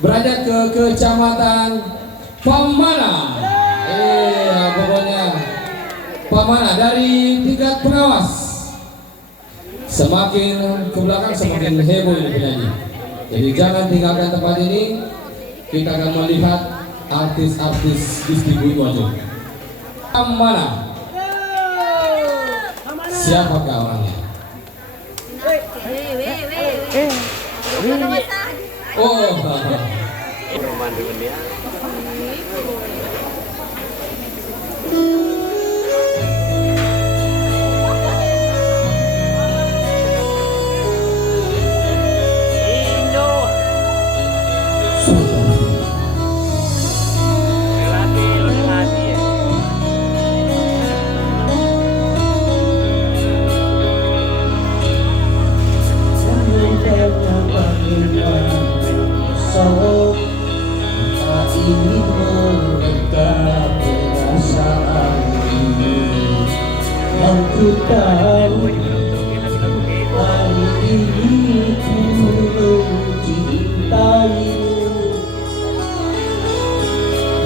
beranjak ke kecamatan Pamana. Pokoknya Pamana dari tingkat pengawas. Semakin ke belakang semakin heboh ini penyanyi. Jadi jangan tinggalkan tempat ini. Kita akan melihat artis-artis distribusi wajib. Pamana. Siapakah orangnya? Oh,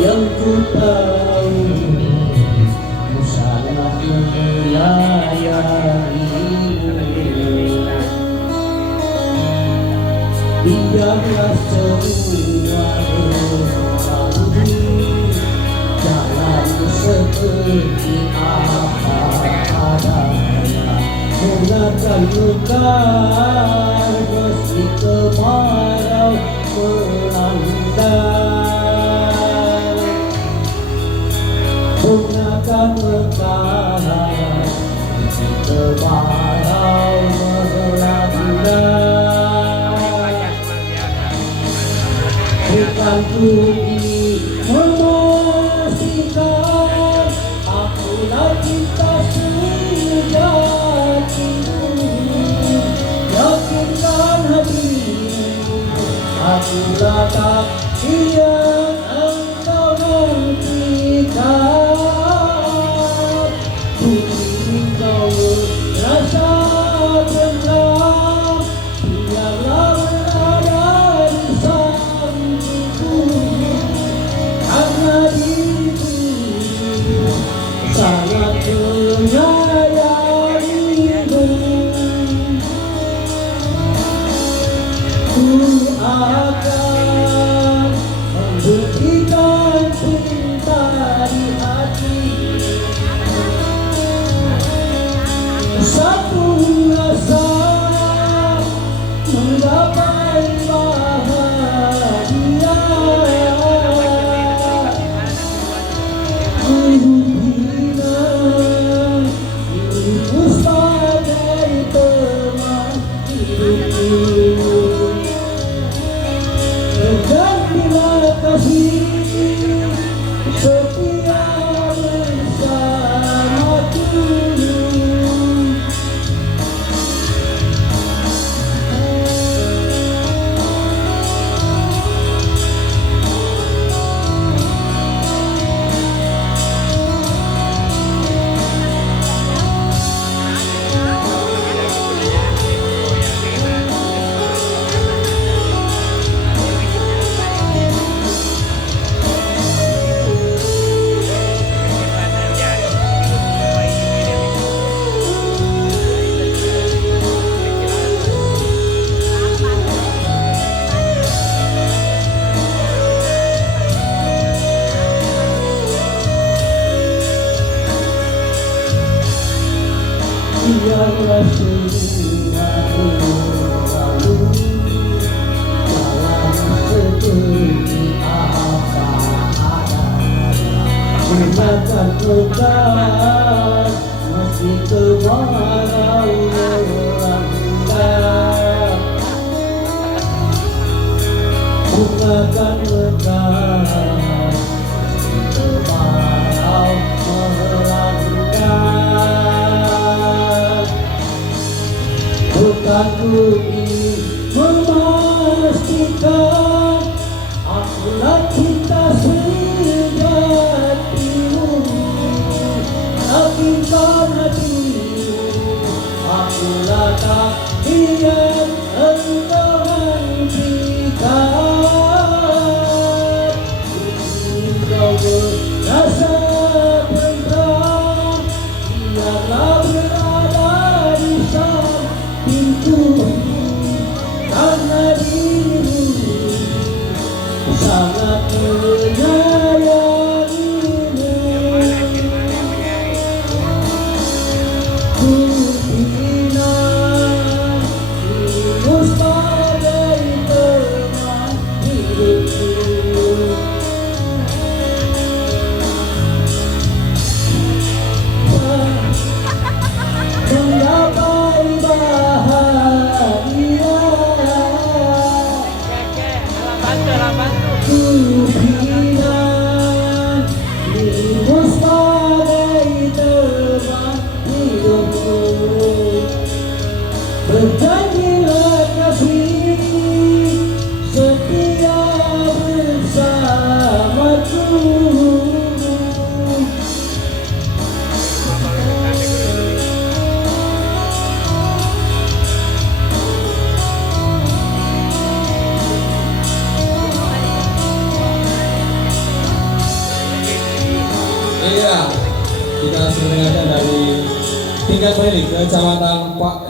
yang ku tahu sangat menyayangimu. Biarlah semua berlalu, jalan seperti apa adanya. Mengatakan luka meski kemarau melanda. Gunakan lekah kemarau melanda. Bukan budi memastikan akulah cinta sejatimu. Yakinkan hatimu, akulah takdir yang engkau nantikan. Biarlah semua berlalu, jalan seperti apa adanya. Gunakan lekah meski kemarau melanda. Gunakan lekah meski kemarau melanda. Bukan budi memastikan akulah cinta sejatimu. Yakinkan hatimu, akulah takdir yang engkau nantikan. sangat menyayangimu. Ku bina dirimu sebagai teman hidupku. Menggapai bahagia, ku bilang dirimu sebagai teman hidupku. Berjanjilah kasih setia bersamaku. Iya, kita sudah dengarkan dari tingkat Beli, Kecamatan Pak